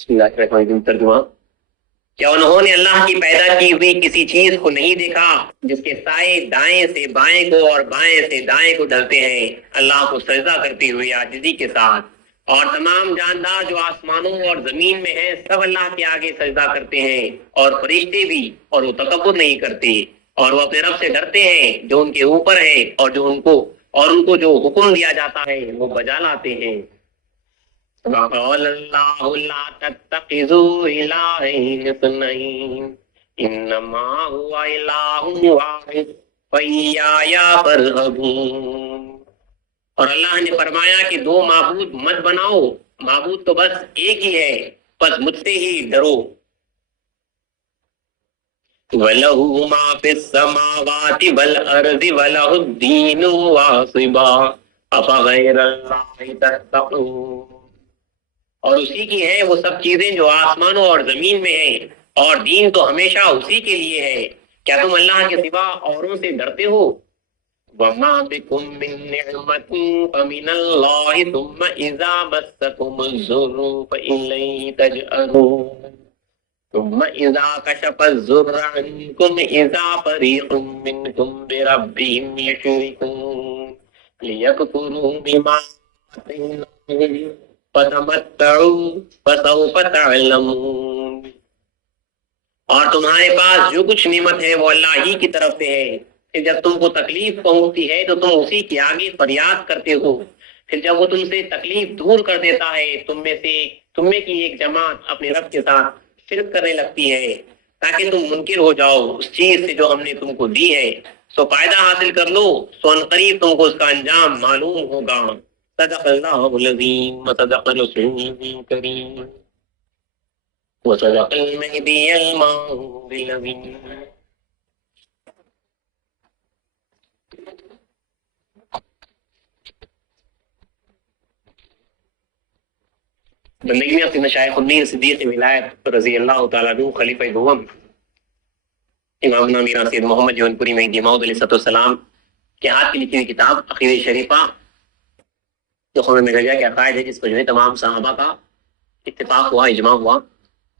بسم اللہ الرحمن الرحیم ترجمہ۔ کیا انہوں نے اللہ کی پیدا کی ہوئی کسی چیز کو نہیں دیکھا جس کے سائے دائیں سے بائیں کو اور بائیں سے دائیں کو ڈھلتے ہیں اللہ کو سجدہ کرتے ہوئے عاجزی کے ساتھ، اور تمام جاندار جو آسمانوں اور زمین میں ہیں سب اللہ کے آگے سجدہ کرتے ہیں، اور فرشتے بھی، اور وہ تکبر نہیں کرتے، اور وہ اپنے رب سے ڈرتے ہیں جو ان کے اوپر ہے، اور ان کو جو حکم دیا جاتا ہے وہ بجا لاتے ہیں۔ وقال اللہ لا تتخذوا الہین اثنین انما هو الہ واحد فایای فارہبون۔ اور اللہ نے فرمایا کہ دو معبود مت بناؤ، معبود تو بس ایک ہی ہے، بس مجھ سے ہی ڈرو۔ وَلَهُ مَا فِي السَّمَاوَاتِ وَالْأَرْضِ وَلَهُ الدِّينُ وَاصِبًا أَفَغَيْرَ اللَّهِ تَتَّقُونَ۔ اور اسی کی ہیں وہ سب چیزیں جو آسمانوں اور زمین میں ہیں، اور دین تو ہمیشہ اسی کے لیے ہے، کیا تم اللہ کے سوا اوروں سے ڈرتے ہو؟ وَمَا بِكُم مِّن نِّعْمَةٍ فَمِنَ اللَّهِ ثُمَّ إِذَا مَسَّكُمُ الضُّرُّ فَإِلَيْهِ تَجْأَرُونَ ثُمَّ إِذَا كَشَفَ الضُّرَّ عَنكُمْ إِذَا فَرِيقٌ مِّنكُم بِرَبِّهِمْ يُشْرِكُونَ لِيَكْفُرُوا بِمَا آتَيْنَاهُمْ فَتَمَتَّعُوا فَسَوْفَ تَعْلَمُونَ۔ اور تمہارے پاس جو کچھ نعمت ہے وہ اللہ ہی کی طرف سے ہے، پھر جب تم کو تکلیف پہنچتی ہے تو تم اسی کے آگے فریاد کرتے ہو، پھر جب وہ تم سے تکلیف دور کر دیتا ہے تم میں کی ایک جماعت اپنے رب کے ساتھ شرک کرنے لگتی ہے تاکہ تم منکر ہو جاؤ اس چیز سے جو ہم نے تم کو دی ہے، سو فائدہ حاصل کر لو، سو عنقریب تم کو اس کا انجام معلوم ہوگا۔ صدق اللہ العظیم وصدق رسولہ الکریم وصدق المہدی الموعود الامین۔ بندگی میں اپنے مشائخ الدین صدیق ولایت رضی اللہ تعالیٰ عنہ خلیفہ دوم امام میرا سید محمد جون پوری مہدی موعود علیہ السلام کے ہاتھ کی لکھی ہوئی کتاب عقیدہ شریفہ جو خمر میں رجا کے عقائد ہے، جس پر جو ہے تمام صحابہ کا اتفاق ہوا، اجماع ہوا،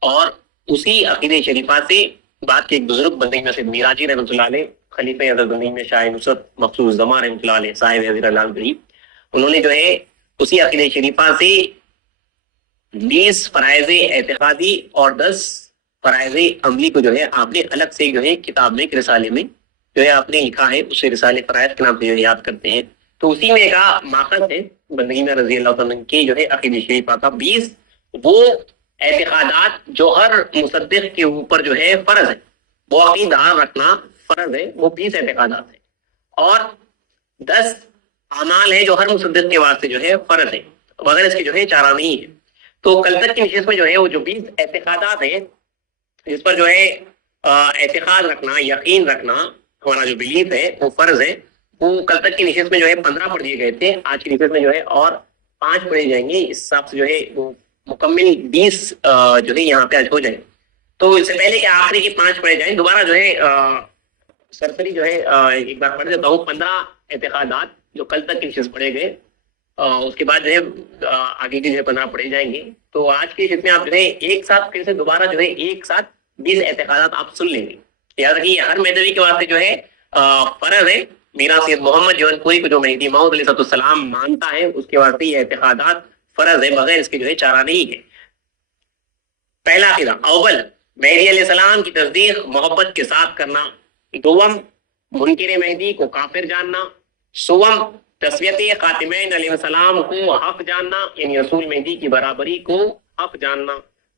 اور اسی عقیدہ شریفہ سے بات کے ایک بزرگ بندگی میں سید میراجی رحمۃ اللہ علیہ خلیفہ حضرت میں شاہ نصرت مخصوص زمان رحمۃ اللہ علیہ صاحب حضرت اللہ علیہ، انہوں نے جو ہے اسی عقیدہ شریفہ سے 20 فرائض اعتقادی اور 10 فرائض عملی کو جو ہے آپ نے الگ سے جو ہے کتاب میں ایک رسالے میں جو ہے آپ نے لکھا ہے، اسے رسالے فرائض کے نام سے جو ہے یاد کرتے ہیں۔ تو اسی میں کا ماخذ ہے بندگی میں رضی اللہ تعالیٰ کی جو ہے عقیدہ شریفہ کا 20 وہ اعتقادات جو ہر مصدق کے اوپر جو ہے فرض ہے، وہ عقیدہ رکھنا فرض ہے، وہ 20 اعتقادات ہیں، اور 10 اعمال ہیں جو ہر مصدق کے واسطے جو ہے فرض ہے، مگر اس کی جو ہے چارہ نہیں ہے۔ تو کل تک کی نشست میں جو ہے وہ جو 20 اعتقادات ہیں اس پر جو ہے اعتقاد رکھنا، یقین رکھنا، ہمارا جو بلیف ہے وہ فرض ہے، وہ کل تک کی نشست میں جو ہے 15 پڑھ دیے گئے تھے، آج کی نشست میں جو ہے اور 5 پڑھے جائیں گے، اس حساب سے جو ہے وہ مکمل 20 جو ہے یہاں پہ آج ہو جائیں۔ تو اس سے پہلے کہ آخری کی 5 پڑھے جائیں، دوبارہ جو ہے سرسری جو ہے ایک بار پڑھ دیتا ہوں 15 اعتقادات جو کل تک کی نشست پڑھے گئے، اس کے بعد جو ہے آگے کی جو ہے 15 پڑھے جائیں گے۔ تو آج کی نشست میں آپ جو ہے ایک ساتھ پھر سے دوبارہ جو ہے ایک ساتھ 20 اعتقادات آپ سن لیں گے۔ یاد رکھیے ہر مہدوی کے واسطے جو ہے فرض ہے، میرا سید محمد جون پوری کو جو مہدی موعود علیہ السلام مانتا ہے اس کے واسطے یہ اعتقادات فرض ہے، بغیر اس کے جو ہے چارہ نہیں ہے۔ پہلا عقیدہ، اول مہدی علیہ السلام کی تصدیق محبت کے ساتھ کرنا، دوم منکر مہدی کو کافر جاننا، سوم تسویت خاتمین علیہ السلام کو حق جاننا، یعنی رسول مہدی کی برابری کو حق جاننا،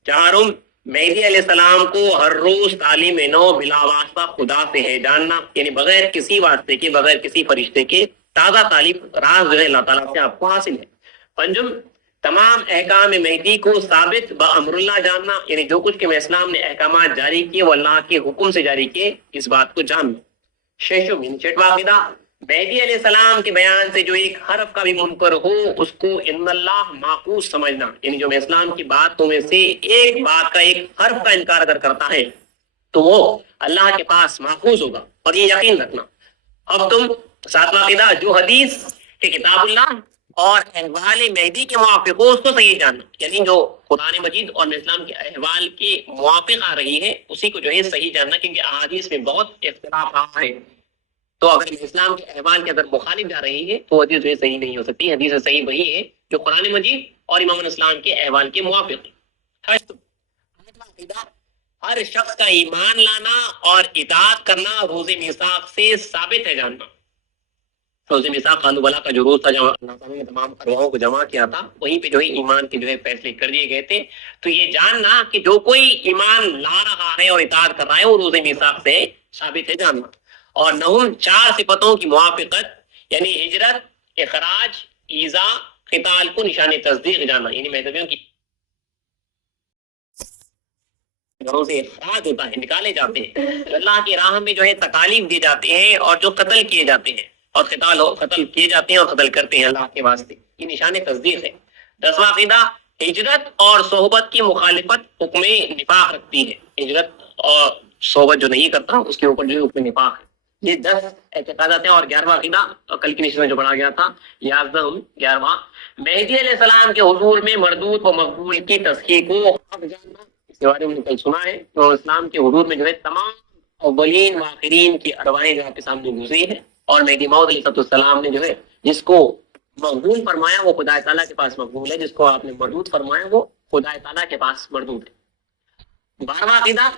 چہارم مہدی علیہ السلام کو ہر روز تعلیم نو بلا واسطہ خدا سے ہے جاننا، یعنی بغیر کسی واسطے کے، بغیر کسی فرشتے کے تازہ تعلیم راز جو ہے اللہ تعالیٰ سے آپ کو حاصل ہے۔ پنجم تمام احکام مہدی کو ثابت بامر اللہ جاننا، یعنی جو کچھ کہ اسلام نے احکامات جاری کیے وہ اللہ کے حکم سے جاری کیے، اس بات کو جاننا۔ ششم یعنی چھٹواں عقیدہ، مہدی علیہ السلام کے بیان سے جو ایک حرف کا بھی منکر ہو اس کو ان اللہ معقوس سمجھنا، یعنی جو اسلام کی باتوں میں سے ایک بات کا ایک حرف کا انکار اگر کرتا ہے تو وہ اللہ کے پاس معقوس ہوگا، اور یہ یقین رکھنا۔ اب تم ساتواں عقیدہ، جو حدیث کہ کتاب اللہ اور احوال مہدی کے موافق ہو اس کو صحیح جاننا، یعنی جو قرآن مجید اور اسلام کے احوال کے موافق آ رہی ہے اسی کو جو ہے صحیح جاننا، کیونکہ احادیث میں بہت اختلاف رہا ہے، تو اگر اسلام کے احوال کے اندر مخالف جا رہی ہے تو حدیث جو ہے صحیح نہیں ہو سکتی۔ حدیث صحیح وہی ہے جو قرآن مجید اور امام الاسلام کے احوال کے موافق ہے۔ ہر شخص کا ایمان لانا اور اطاعت کرنا روز میثاق سے ثابت ہے جاننا۔ روز میثاق قالوا بلا کا جو روز تھا جب اللہ تعالیٰ نے تمام ارواحوں کو جمع کیا تھا، وہیں پہ جو ہے ایمان کے جو ہے فیصلے کر دیے گئے تھے۔ تو یہ جاننا کہ جو کوئی ایمان لا رہا ہے اور اطاعت کر رہا ہے وہ روز میثاق سے ثابت ہے جاننا۔ اور نہم 4 صفتوں کی موافقت، یعنی ہجرت، اخراج، ایذا، قتال کو نشان تصدیق جاننا، یعنی مہدویوں کی گھروں سے اخراج ہوتا ہے، نکالے جاتے ہیں، جو اللہ کی راہ میں جو ہے تکالیف دی جاتے ہیں اور جو قتل کیے جاتے ہیں اور قتل کیے جاتے ہیں اور قتل کرتے ہیں اللہ کے واسطے، یہ نشان تصدیق ہے۔ 10واں عقیدہ، ہجرت اور صحبت کی مخالفت حکم نفاق رکھتی ہے۔ ہجرت اور صحبت جو نہیں کرتا اس کے اوپر جو ہے حکم نفاق ہے۔ یہ 10 اعتقادات ہیں۔ اور 11واں عقیدہ کل کی نشست میں جو پڑھا گیا تھا 11واں، مہدی علیہ السلام کے حضور میں مردود و مقبول کی تصحیح کو حق جاننا۔ اس کے بارے میں کل سنا ہے تو اسلام کے حضور میں جو ہے تمام اولین و آخرین کی ارواحیں جو آپ کے سامنے گزری ہے، اور مہدی موعود علیہ السلام نے جو ہے جس کو مقبول فرمایا وہ خدا تعالیٰ کے پاس مقبول ہے، جس کو آپ نے مردود فرمایا وہ خدا تعالیٰ کے پاس مردود ہے۔ 12واں عقیدہ،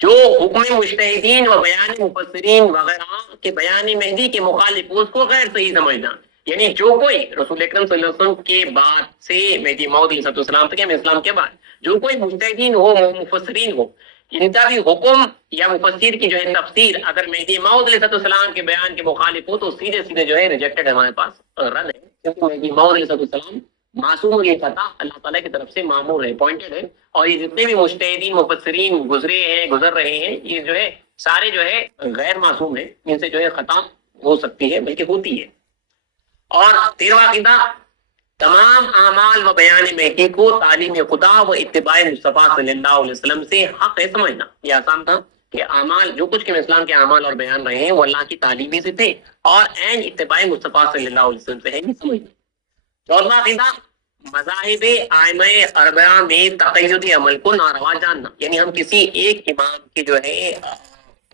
جو حکم مجتہدین و بیان مفسرین وغیرہ کے بیان مہدی کے مخالف اس کو غیر صحیح سمجھنا، یعنی جو کوئی رسول اکرم صلی اللہ علیہ وسلم کے بعد سے مہدی موعود علیہ السلام تک، اسلام کے بعد جو کوئی مجتہدین ہو، مفسرین ہو، ان کا بھی حکم یا مفسر کی جو ہے تفسیر اگر مہدی موعود علیہ السلام کے بیان کے مخالف ہو تو سیدھے سیدھے جو ہے ریجیکٹڈ ہے، ہمارے پاس رد ہے، کیونکہ مہدی موعود علیہ السلام معصوم اور یہ خطا اللہ تعالیٰ کی طرف سے معمور ہے، اپوائنٹڈ ہے، اور یہ جتنے بھی مجتہدین مفسرین گزر رہے ہیں یہ جو ہے سارے جو ہے غیر معصوم ہیں، ان سے جو ہے خطا ہو سکتی ہے بلکہ ہوتی ہے۔ اور 13واں عقیدہ، تمام اعمال و بیان مہدی کو تعلیم خدا و اتباع مصطفیٰ صلی اللہ علیہ وسلم سے حق ہے سمجھنا۔ یہ آسان تھا کہ اعمال جو کچھ کہ اسلام کے اعمال اور بیان رہے ہیں وہ اللہ کی تعلیمی سے تھے اور عین اتباع مصطفیٰ صلی اللہ علیہ وسلم سے ہے، نہیں سمجھنا۔ 14واں عقیدہ، مذاہب ائمہ اربعہ میں تقیدی عمل کو ناروا جاننا، یعنی ہم کسی ایک امام کے جو ہے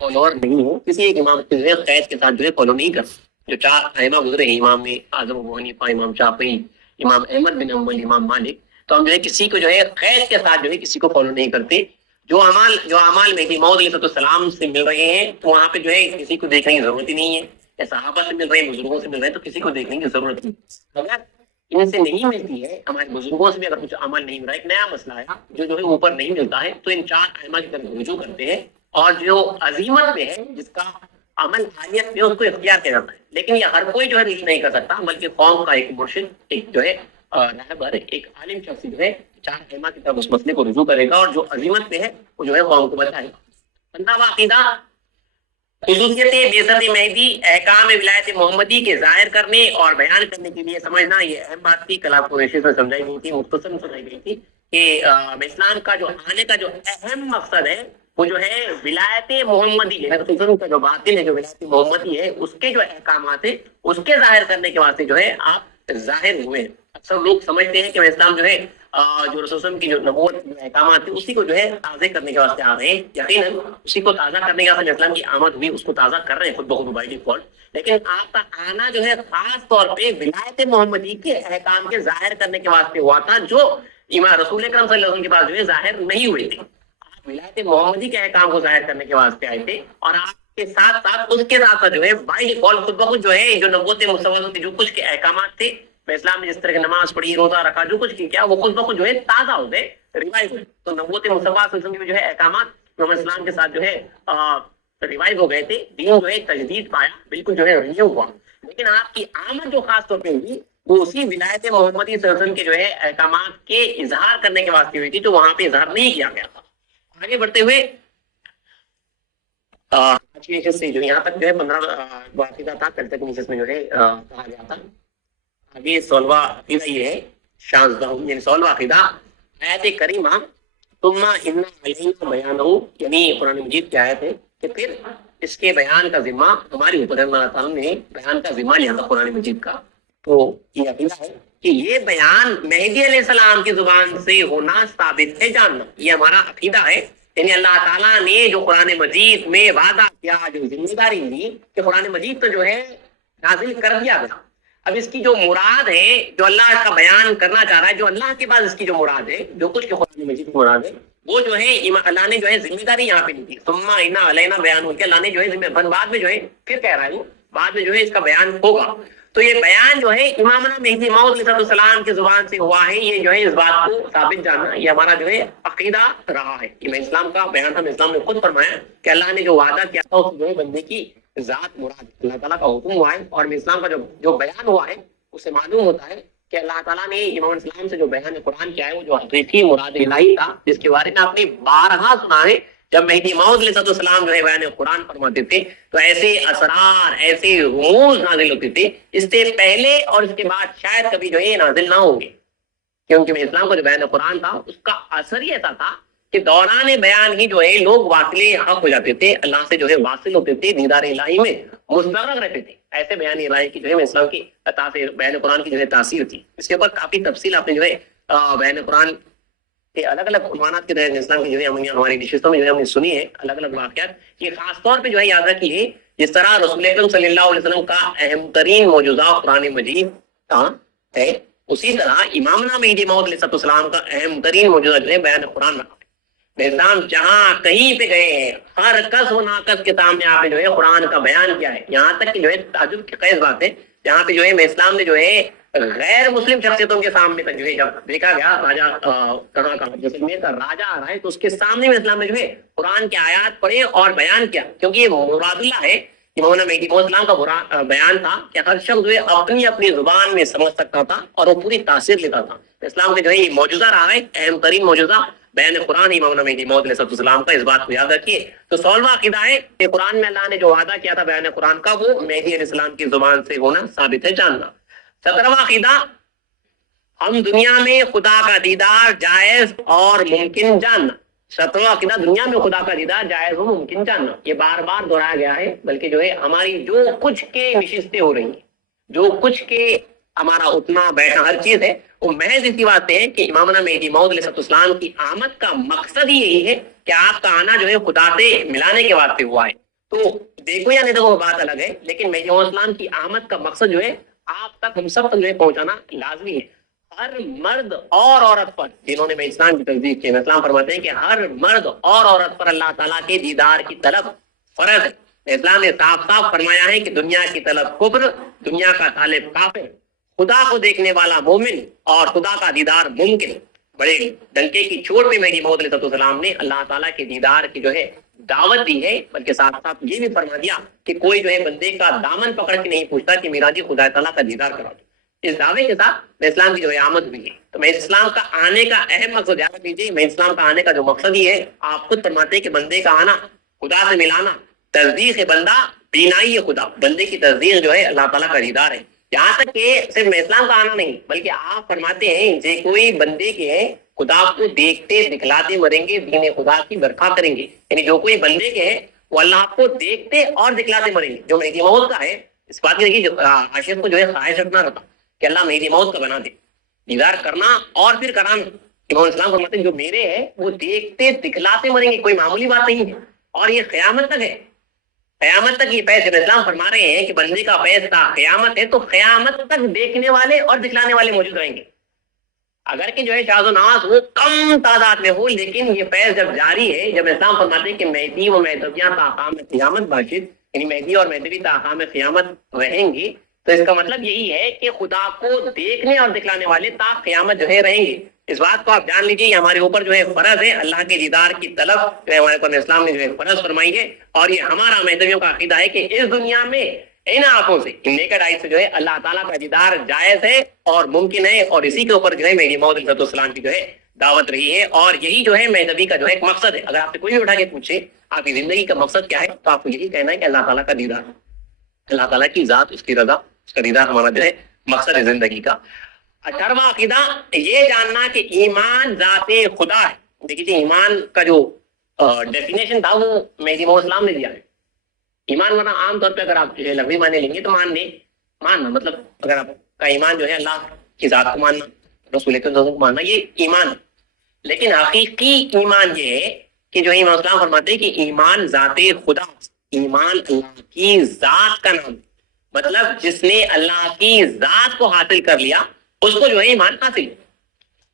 فالوور نہیں ہوں، کسی ایک امام کے قید کے ساتھ جو ہے فالو نہیں کرنا۔ جو 4 ائمہ گزرے ہیں، امام اعظم ابو حنیفہ، امام شافعی، امام احمد بن حنبل، امام مالک، تو ہم جو ہے کسی کو جو ہے قید کے ساتھ جو ہے کسی کو فالو نہیں کرتے۔ جو اعمال مہدی موعود علیہ السلام سے مل رہے ہیں تو وہاں پہ جو ہے کسی کو دیکھنے کی ضرورت ہی نہیں ہے، یا صحابہ سے مل رہے ہیں، بزرگوں سے مل رہے ہیں تو کسی کو دیکھنے کی ضرورت نہیں۔ اگر ان سے نہیں ملتی ہے، ہمارے بزرگوں سے بھی اگر کچھ عمل نہیں مل رہا ہے، ایک نیا مسئلہ آیا جو ہے اوپر نہیں ملتا ہے، تو ان 4 ائمہ کی طرف رجوع کرتے ہیں، اور جو عزیمت میں ہے جس کا عمل حالیت میں اس کو اختیار کیا جاتا ہے، لیکن یہ ہر کوئی جو ہے رجوع نہیں کر سکتا، بلکہ قوم کا ایک مرشد، ایک جو ہے رہبر، ایک عالم شخص جو ہے 4 ائمہ کی طرف اس مسئلے کو رجوع کرے گا، اور جو عزیمت میں ہے وہ جو ہے قوم کو بتائے گا۔ 15واں عقیدہ، خصوصیت بعثت مہدی احکام ولایت محمدی کے ظاہر کرنے اور بیان کرنے کے لیے سمجھنا۔ یہ اہم بات تھی، کل آپ کو نشست میں سمجھائی گئی تھی، مختصر سمجھائی گئی تھی کہ اسلام کا جو آنے کا جو اہم مقصد ہے وہ جو ہے ولایت محمدی ہے، خصوصاً کا جو باطن ہے، جو ولایت محمدی ہے، اس کے جو احکامات ہیں اس کے ظاہر کرنے کے واسطے جو ہے آپ ظاہر ہوئے۔ اکثر لوگ سمجھتے ہیں کہ اسلام جو ہے جو رسول اللہ کی جو نبوت احکامات ہیں اسی کو جو ہے تازہ کرنے کے واسطے آ رہے ہیں، یقیناً اسی کو تازہ کرنے کے واسطے اسلام کی آمد ہوئی، اس کو تازہ کر رہے ہیں خود بخود بائی ڈیفالٹ، لیکن آپ کا آنا جو ہے خاص طور پہ ولایت محمدی کے احکام کے ظاہر کرنے کے واسطے ہوا تھا، جو امام رسول اکرم صلی اللہ علیہ وسلم کے پاس جو ہے ظاہر نہیں ہوئے تھے۔ آپ ولایت محمدی کے احکام کو ظاہر کرنے کے واسطے آئے تھے، اور آپ کے ساتھ ساتھ اس کے ساتھ جو ہے بائی ڈیفالٹ خود بخود جو ہے جو نبوت مصطفیٰ جو کچھ کے احکامات تھے، اسلام نے جس طرح کی نماز پڑھی، روزہ رکھا، جو کچھ کیا وہ خود بخود جو ہے تازہ ہو گئے، ریوائو ہوئے۔ تو نبوت مصطفیٰ صلی اللہ علیہ وسلم کے جو ہے احکامات جو اسلام کے ساتھ جو ہے ریوائو ہو گئے تھے، دین جو ہے تجدید پایا، بالکل جو ہے رینیو ہوا، لیکن آپ کی آمد جو خاص طور پہ ہوئی وہ اسی ولایت محمدی صلی اللہ علیہ وسلم کے جو ہے احکامات کے اظہار کرنے کے واسطے ہوئی تھی، تو وہاں پہ اظہار نہیں کیا گیا تھا۔ آگے بڑھتے ہوئے آج کی نشست سے جو یہاں تک جو ہے 15 عقیدہ تھا، کل تک نشست میں جو ہے کہا گیا تھا۔ آگے 16واں عقیدہ یہ ہے، شاذ یعنی 16واں عقیدہ، آیت کریمہ ثم ان علینا بیانہ، یعنی قرآن مجید کی آیت ہے کہ پھر اس کے بیان کا ذمہ ہماری اوپر ہے، اللہ تعالیٰ نے بیان کا ذمہ لیا تھا قرآن مجید کا، تو یہ عقیدہ ہے کہ یہ بیان مہدی علیہ السلام کی زبان سے ہونا ثابت ہے جاننا، یہ ہمارا عقیدہ ہے. یعنی اللہ تعالیٰ نے جو قرآن مجید میں وعدہ کیا، جو ذمہ داری لی کہ قرآن مجید تو جو ہے نازل کر دیا گیا، اب اس کی جو مراد ہے، جو اللہ کا بیان کرنا چاہ رہا ہے، جو اللہ کے بعد اس کی جو مراد ہے، جو کچھ کے قرآن مجید کی مراد ہے، وہ جو ہے اللہ نے جو ہے ذمہ داری یہاں پہ لی تھی. ثم انا علینا بیان ہو کے اللہ نے جو ہے بعد میں جو ہے پھر کہہ رہا ہے، بعد میں جو ہے اس کا بیان ہوگا. تو یہ بیان جو ہے امامنا مہدی موعود علیہ السلام کی زبان سے ہوا ہے. یہ جو ہے اس بات کو ثابت جاننا، یہ ہمارا جو ہے عقیدہ رہا ہے. یہ اسلام کا بیان تھا. اسلام نے خود فرمایا کہ اللہ نے جو وعدہ کیا تھا اس جو ہے بندے کی ذات مراد اللہ تعالیٰ کا حکم ہوا ہے. اور اسلام کا جو بیان ہوا ہے اس سے معلوم ہوتا ہے کہ اللہ تعالیٰ نے امام اسلام سے جو بیان قرآن کیا ہے وہ جو حقیقی مراد الہی تھا، جس کے بارے میں آپ نے بارہا سنا ہے. جب مہدی موعود علیہ السلام جو ہے بیان قرآن فرماتے تھے تو ایسے اسرار، ایسے رموز نازل ہوتے تھے اس سے پہلے اور اس کے بعد شاید کبھی جو ہے نازل نہ ہوں گے، کیونکہ اسلام کا جو بیان قرآن تھا اس کا اثر ہی ایسا تھا کہ دوران بیان ہی جو ہے لوگ واصل حق ہو جاتے تھے، اللہ سے جو ہے واصل ہوتے تھے، دیدار الہی میں مستغرق رہتے تھے. ایسے بیان الہی کی جو ہے اسلام کی تاثیر، بیان قرآن کی جو ہے تاثیر تھی. اس کے اوپر کافی تفصیل آپ نے جو ہے بیان قرآن کہ الگ الگ عنوانات کے تحت اسلام کی جو ہے ہماری نشستوں میں جو ہے ہم نے سنی ہے الگ الگ واقعات. یہ خاص طور پہ جو ہے یاد رکھیے جس طرح رسول اکرم صلی اللہ علیہ وسلم کا اہم ترین معجزہ قرآن مجید کا ہے، اسی طرح امامنا مہدی موعود علیہ السلام کا اہم ترین معجزہ جو ہے بیان قرآن رکھا. اسلام جہاں کہیں پہ گئے ہیں ہر کس و ناقص کے سامنے آپ نے جو ہے قرآن کا بیان کیا ہے. یہاں تک کہ جو ہے تعجب کی خیز بات ہے جہاں پہ جو ہے اسلام نے جو ہے غیر مسلم شخصیتوں کے سامنے تک جو ہے جب دیکھا گیا راجا راجا آ رہا ہے تو اس کے سامنے میں اسلام نے جو ہے قرآن کے آیات پڑھے اور بیان کیا، کیونکہ یہ مراد اللہ ہے. مولانا مہدی موعود اسلام کا بیان تھا کہ ہر شخص جو ہے اپنی اپنی زبان میں سمجھ سکتا تھا اور وہ پوری تاثیر لیتا تھا. اسلام کے جو ہے یہ معجزہ رہا ہے، اہم ترین معجزہ بیان قرآن امام مہدی موعود علیہ السلام کا. اس بات کو یاد رکھیے. تو 16واں عقیدہ ہے کہ قرآن میں اللہ نے جو وعدہ کیا تھا بیان قرآن کا وہ مہدی علیہ السلام کی زبان سے ہونا ثابت ہے جاننا. 17واں عقیدہ ہم دنیا میں خدا کا دیدار جائز اور ممکن جاننا. 17واں عقیدہ دنیا میں خدا کا دیدار جائز اور ممکن جاننا. یہ بار بار دہرایا گیا ہے، بلکہ جو ہے ہماری جو کچھ کے نشستیں ہو رہی ہیں، جو کچھ کے ہمارا اٹھنا بیٹھنا ہر چیز ہے وہ محض اسی بات ہے کہ امامنا مہدی موعود علیہ السلام کی آمد کا مقصد ہی یہی ہے کہ آپ کا آنا جو ہے خدا سے ملانے کے واسطے ہوا ہے. تو دیکھو یا نہیں دیکھو بات الگ ہے، لیکن مہدی موعود السلام کی آمد کا مقصد جو ہے آپ تک ہم سب تک جو ہے پہنچانا لازمی ہے. ہر مرد اور عورت پر جنہوں نے اسلام کی تصدیق کی، اسلام فرماتے ہیں کہ ہر مرد اور عورت پر اللہ تعالیٰ کے دیدار کی طلب فرض ہے. اسلام نے صاف صاف فرمایا ہے کہ دنیا کی طلب کفر، دنیا کا طالب کافر، خدا کو دیکھنے والا مومن اور خدا کا دیدار ممکن. بڑے ڈنکے کی چوٹ میں مہدی موعود علیہ السلام نے اللہ تعالیٰ کے دیدار کی جو ہے دعوت دی ہے، بلکہ ساتھ ساتھ یہ بھی فرما دیا کہ کوئی جو ہے بندے کا دامن پکڑ کے نہیں پوچھتا کہ میرا جی خدا تعالیٰ کا دیدار کرا دو. اس دعوے کے ساتھ میں اسلام کی جو ہے آمد ہوئی ہے. تو میں اسلام کا آنے کا اہم مقصد یاد رکھیے. میں اسلام کا آنے کا جو مقصد ہی ہے، آپ خود فرماتے ہیں کہ بندے کا آنا، خدا سے ملانا، تصدیق بندہ بینائی خدا، بندے کی تصدیق جو ہے اللہ تعالیٰ کا دیدار ہے. یہاں تک کہ صرف اسلام کا آنا نہیں بلکہ آپ فرماتے ہیں کہ کوئی بندے کے ہیں خدا کو دیکھتے دکھلاتے مریں گے، دین خدا کی برکھا کریں گے. یعنی جو کوئی بندے کے ہیں وہ اللہ کو دیکھتے اور دکھلاتے مریں گے. جو مہدی موعود کا ہے اس بات کی عاشق کو جو ہے خواہش رکھنا رہتا کہ اللہ مہدی موعود کا بنا دے، دیدار کرنا اور پھر کرانا. امام اسلام فرماتے ہیں جو میرے ہیں وہ دیکھتے دکھلاتے مریں گے، کوئی معمولی بات نہیں ہے اور یہ قیامت تک ہے. قیامت تک یہ پیس اسلام فرما رہے ہیں کہ بندے کا پیس تھا قیامت ہے، تو قیامت تک دیکھنے والے اور دکھلانے والے موجود رہیں گے. اگر کہ جو ہے شاذ و ناز وہ کم تعداد میں ہو، لیکن یہ پیس جب جاری ہے، جب اسلام فرماتے ہیں کہ مہدی و مہدویاں تاقام قیامت باشد، یعنی مہدی اور مہدوی تاقام قیامت رہیں گی، تو اس کا مطلب یہی ہے کہ خدا کو دیکھنے اور دکھلانے والے تا قیامت جو ہے رہیں گے. اس بات کو آپ جان لیجیے، یہ ہمارے اوپر جو ہے فرض ہے. اللہ کے دیدار کی طلب جو ہے ہمارے اوپر اسلام نے جو ہے فرض فرمائی ہے، اور یہ ہمارا مہدویوں کا عقیدہ ہے کہ اس دنیا میں ان آنکھوں سے، ان نیکڈ آئی سے جو ہے اللہ تعالیٰ کا دیدار جائز ہے اور ممکن ہے، اور اسی کے اوپر جو ہے مہدی موعود علیہ السلام کی جو ہے دعوت رہی ہے. اور یہی جو ہے مہدوی کا جو ہے ایک مقصد ہے. اگر آپ سے کوئی بھی اٹھا کے پوچھے آپ کی زندگی کا مقصد کیا ہے تو آپ کو یہی کہنا ہے کہ اللہ تعالیٰ کا دیدار، اللہ تعالیٰ کی ذات، اس کی رضا، اس کا دیدار ہمارا جو ہے مقصد ہے زندگی کا. 18واں عقیدہ یہ جاننا کہ ایمان ذات خدا ہے. دیکھیے ایمان کا جو ڈیفینیشن تھا وہ مہدی موعود اسلام نے دیا ہے. ایمان ورنہ عام طور پہ اگر آپ لفظی معنی لیں گے تو ماننا مطلب اگر آپ کا ایمان جو ہے اللہ کی ذات کو ماننا، رسول کو ماننا، یہ ایمان ہے. لیکن حقیقی ایمان یہ ہے کہ جو امام اسلام فرماتے ہیں کہ ایمان ذات خدا، ایمان اللہ کی ذات کا نام، مطلب جس نے اللہ کی ذات کو حاصل کر لیا اس کو جو ہے ایمان حاصل.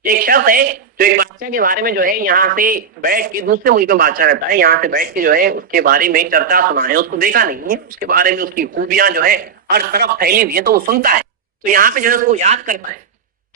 ایک شخص ہے جو ایک بادشاہ کے بارے میں جو ہے یہاں سے بیٹھ کے، دوسرے ملک میں بادشاہ رہتا ہے، یہاں سے بیٹھ کے جو ہے اس کے بارے میں چرچا سنا ہے، اس کو دیکھا نہیں ہے، اس کے بارے میں اس کی خوبیاں جو ہے ہر طرف پھیلی ہوئی ہے، تو وہ سنتا ہے، تو یہاں پہ جو ہے اس کو یاد کرتا ہے،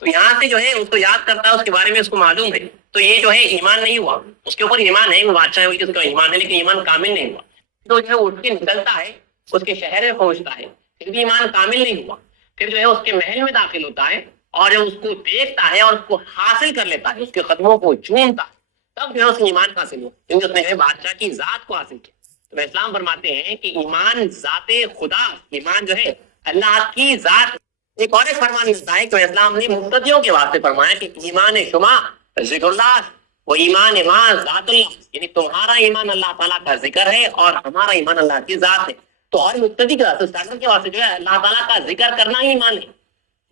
تو یہاں سے جو ہے اس کو یاد کرتا ہے، اس کے بارے میں اس کو معلوم ہے، تو یہ جو ہے ایمان نہیں ہوا. اس کے اوپر ایمان ہے، وہ بادشاہ ہے، اس کا ایمان ہے، لیکن ایمان کامل نہیں ہوا. تو جو ہے اٹھ کے نکلتا ہے، اس کے شہر میں پہنچتا ہے، پھر بھی ایمان کامل نہیں ہوا. پھر جو ہے اس کے محل میں داخل ہوتا ہے، اور جب اس کو دیکھتا ہے اور اس کو حاصل کر لیتا ہے، اس کے قدموں کو چومتا ہے، تب جو ہے اس نے ایمان حاصل ہوا، کیونکہ اس نے جو ہے بادشاہ کی ذات کو حاصل کیا. تو اسلام فرماتے ہیں کہ ایمان ذات خدا، ایمان جو ہے اللہ کی ذات. ایک اور ایک فرمان ملتا ہے کہ اسلام نے مقتدیوں کے واسطے فرمایا کہ ایمان شما ذکر اللہ وہ ایمان ایمان ذات اللہ، یعنی تمہارا ایمان اللہ تعالیٰ کا ذکر ہے اور ہمارا ایمان اللہ کی ذات ہے. تو ہر مقتدی کے واسطے جو ہے اللہ تعالیٰ کا ذکر کرنا ہی ایمان ہے،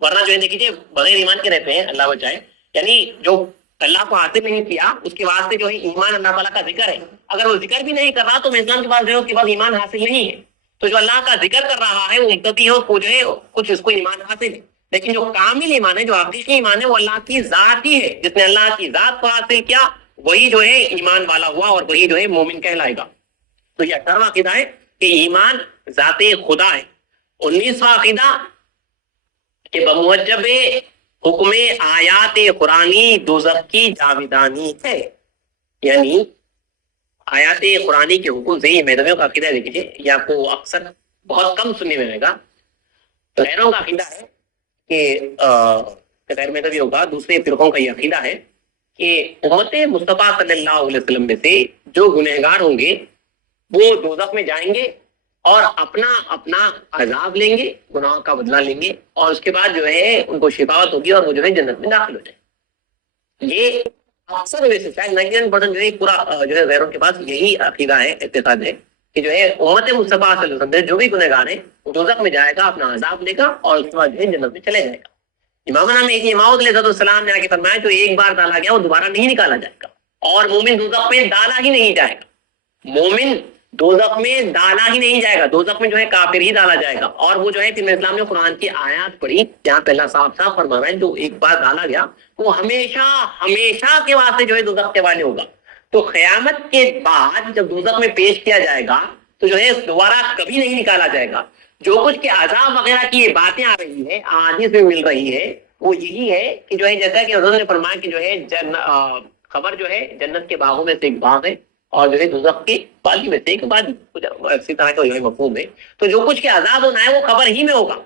ورنہ جو ہے دیکھیے بغیر ایمان کے رہتے ہیں، اللہ بچائے. یعنی جو اللہ کو حاصل نہیں کیا اس کے واسطے جو ہے ایمان اللہ تعالیٰ کا ذکر ہے، اگر وہ ذکر بھی نہیں کر رہا تو اسلام کے پاس جو ہے اس کے پاس ایمان حاصل نہیں ہے. تو جو اللہ کا ذکر کر رہا ہے وہ مقتدی ہے، اس کو جو ہے کچھ اس کو ایمان حاصل ہے. لیکن جو کامل ایمان ہے، جو حقیقی ایمان ہے، وہ اللہ کی ذات ہی ہے. جس نے اللہ کی ذات کو حاصل کیا وہی جو ہے ایمان والا ہوا، اور وہی جو ہے مومن کہلائے گا. تو یہ 18واں عقیدہ ہے کہ ایمان ذات خدا ہے. 19واں عقیدہ کہ بموجب حکم آیات قرآنی دوزخ کی جاویدانی ہے. یعنی آیات قرآنی کے حکم سے یہ میدویوں کا عقیدہ دیکھیے، یہ آپ کو اکثر بہت کم سننے میں آئے گا. غیروں کا عقیدہ ہے کہ غیر میدوی ہوگا، دوسرے فرقوں کا یہ عقیدہ ہے کہ امت مصطفیٰ صلی اللہ علیہ وسلم میں سے جو گنہگار ہوں گے وہ دوزخ میں جائیں گے اور اپنا اپنا عذاب لیں گے، گناہ کا بدلہ لیں گے، اور اس کے بعد جو ہے ان کو شفاعت ہوگی اور وہ جو ہے جنت میں داخل ہو جائیں. یہ اکثر ویسے شاید 99% جو ہے پورا جو ہے غیروں کے پاس یہی عقیدہ ہے، اعتقاد ہے کہ جو ہے امت مصطفیٰ صلی اللہ علیہ وسلم جو بھی گنہگار ہے وہ دوزخ میں جائے گا، اپنا عذاب لے گا اور اس کے بعد جو ہے جنت میں چلے جائے گا. امام علیہ السلام نے آگے فرمایا جو ایک بار ڈالا گیا وہ دوبارہ نہیں نکالا جائے گا، اور مومن دوزخ میں ڈالا ہی نہیں جائے گا. مومن دوزخ میں ڈالا ہی نہیں جائے گا، دوزخ میں جو ہے کافر ہی ڈالا جائے گا. اور وہ جو ہے پھر اسلام نے قرآن کی آیات پڑھی جہاں پہ اللہ صاحب فرما رہا ہے جو ایک بار ڈالا گیا وہ ہمیشہ ہمیشہ کے واسطے جو ہے دوزخ کے والے ہوگا. تو قیامت کے بعد جب دوزخ میں پیش کیا جائے گا تو جو ہے دوبارہ کبھی نہیں نکالا جائے گا. جو کچھ کے عذاب وغیرہ کی یہ باتیں آ رہی ہے، احادیث میں مل رہی ہے، وہ یہی ہے کہ جو ہے جیسا کہ حضرت نے فرمایا کہ جو ہے خبر جو ہے جنت کے باغوں میں سے ایک باغ ہے اور جو ہے دوزخ کی بالی میں سے ایک بالی، اسی طرح کا یہ مفہوم ہے. تو جو کچھ کے عذاب ہونا ہے وہ خبر ہی میں ہوگا.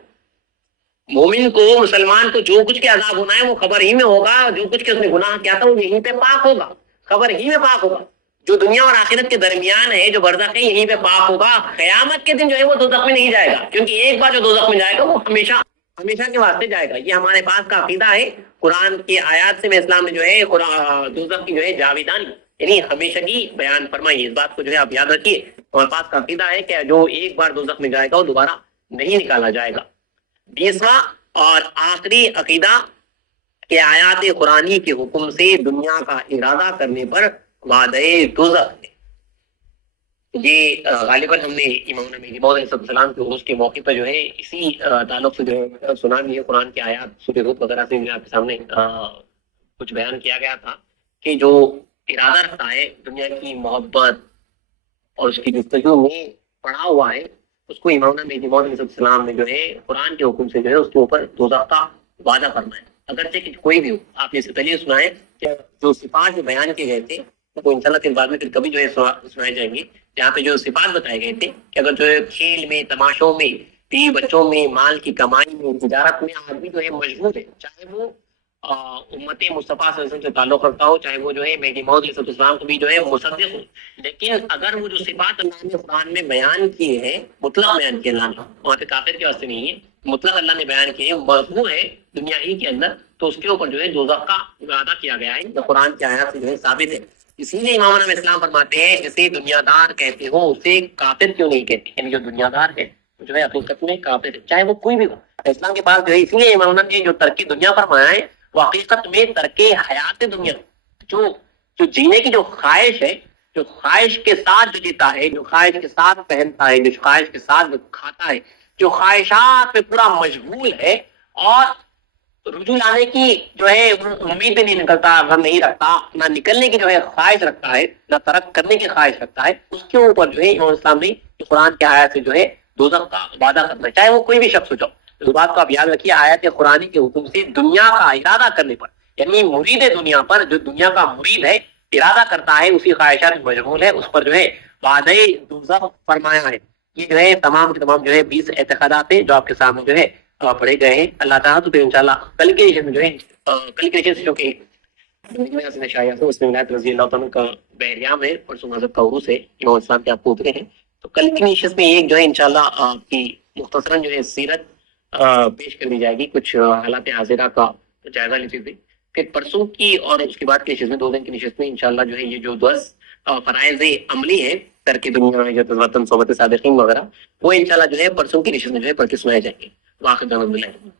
مومن کو، مسلمان کو جو کچھ کے عذاب ہونا ہے وہ خبر ہی میں ہوگا. جو کچھ کے اس نے گناہ کیا تھا وہ یہیں پہ پاک ہوگا، خبر ہی میں پاک ہوگا. جو دنیا اور آخرت کے درمیان ہے، جو برزخ ہے، یہیں پہ پاک ہوگا. قیامت کے دن جو ہے وہ دوزخ میں نہیں جائے گا، کیونکہ ایک بار جو دوزخ میں جائے گا وہ ہمیشہ ہمیشہ کے واسطے جائے گا. یہ ہمارے پاس کا عقیدہ ہے. قرآن کی آیات سے میں اسلام نے جو ہے دوزخ کی جو ہے جاویدانی یعنی ہمیشگی بیان فرمائی. اس بات کو جو ہے آپ یاد رکھیے. ہمارے پاس کا عقیدہ ہے کہ جو ایک بار دوزخ میں جائے گا وہ دوبارہ نہیں نکالا جائے گا. 20واں اور آخری عقیدہ کہ آیات قرآنی کے حکم سے دنیا کا ارادہ کرنے پر وعدہ دوزخ ہے. یہ غالباً ہم نے امام نبی موعود علیہ السلام کے عرس کے موقع پر جو ہے اسی تعلق سے جو ہے سنا بھی ہے. قرآن کی آیات سورہ ہود وغیرہ سے آپ کے سامنے کچھ بیان کیا گیا تھا کہ جو ارادہ رکھتا ہے دنیا کی محبت اور اس کی جستجو میں پڑا ہوا ہے، اس کو امام نبی موعود علیہ السلام نے جو ہے قرآن کے حکم سے جو ہے اس کے اوپر دوزخ کا وعدہ فرمایا. اگرچہ کہ کوئی بھی ہو، آپ نے اس سے پہلے سنا ہے کہ جو صفات بیان کیے گئے تھے وہ انشاءاللہ پھر بعد میں پھر کبھی جو ہے سنائے جائیں گے. جہاں پہ جو صفات بتائے گئے تھے کہ اگر جو ہے کھیل میں، تماشوں میں، بیوی بچوں میں، مال کی کمائی میں، تجارت میں آدمی جو ہے مشغول ہے، چاہے وہ امت مصطفیٰ صلی اللہ علیہ وسلم سے تعلق رکھتا ہو، چاہے وہ جو ہے مہدی موعود علیہ السلام کو بھی جو ہے مصدق ہو، لیکن اگر وہ جو صفات اللہ نے قرآن میں بیان کیے ہیں، مطلق بیان کیے اللہ نے، وہاں پہ کافر کے واسطے نہیں ہے، مطلق اللہ نے بیان کیے ہیں، مرفوع ہے دنیا ہی کے اندر، تو اس کے اوپر جو ہے دوزخ کا وعدہ کیا گیا ہے. قرآن کی آیات سے جو ہے ثابت ہے. اسی لیے امام علیہ السلام فرماتے ہیں جسے دنیا دار کہتے ہو اسے کافر کیوں نہیں کہتے. یعنی جو دنیا دار ہے جو ہے حقیقت میں کافر ہے، چاہے وہ کوئی بھی ہو. اسلام کے پاس جو ہے، اس لیے امام نے جو ترک دنیا فرمایا ہے وہ حقیقت میں ترک حیات دنیا، جو جینے کی جو خواہش ہے، جو خواہش کے ساتھ جو جیتا ہے، جو خواہش کے ساتھ پہنتا ہے، جو خواہش کے ساتھ جو کھاتا ہے، جو خواہشات پہ پورا مشغول ہے اور رجوع لانے کی جو ہے امید نہیں نکلتا، غم نہیں رکھتا، نہ نکلنے کی جو ہے خواہش رکھتا ہے، نہ ترک کرنے کی خواہش رکھتا ہے، اس کے اوپر جو ہے امام اسلام نے قرآن کی آیت سے جو ہے دوزخ کا وعدہ کرنا ہے، چاہے وہ کوئی بھی شخص ہو جاؤ۔ اس بات کو آپ یاد رکھیے، آیت قرآن کے حکم سے دنیا کا ارادہ کرنے پر، یعنی مرید دنیا پر، جو دنیا کا مرید ہے، ارادہ کرتا ہے، اسی خواہشات میں مشغول ہے، اس پر جو ہے وعدہ دوزخ فرمایا ہے۔ یہ جو ہے تمام کے تمام جو ہے 20 اعتقادات ہیں جو آپ کے سامنے جو ہے پڑھے گئے ہیں۔ اللہ تعالیٰ تو انشاءاللہ کل کے لیے جو ہے کل کے لیے جو کہ اس میں ولایت رضی اللہ تعالیٰ کا بحریام ہے، پرسوں مذہب کا عروس ہے، امام اسلام کے آپ پوترے ہیں، تو کل کی نشست میں ایک جو ہے انشاءاللہ آپ کی مختصراً جو ہے سیرت پیش کر دی جائے گی، کچھ حالات حاضرہ کا جائزہ لیتے ہوئے، پھر پرسوں کی اور اس کے بعد کی نشست میں 2 دن کی نشست میں انشاءاللہ جو ہے یہ جو 10 فرائض عملی ہے ترک دنیا، وطن، صحبت صادقین وغیرہ، وہ انشاءاللہ جو ہے پرسوں کی نشست میں جو ہے پڑھ کے سنائے جائیں گے۔ واخر دعوانا الحمدللہ۔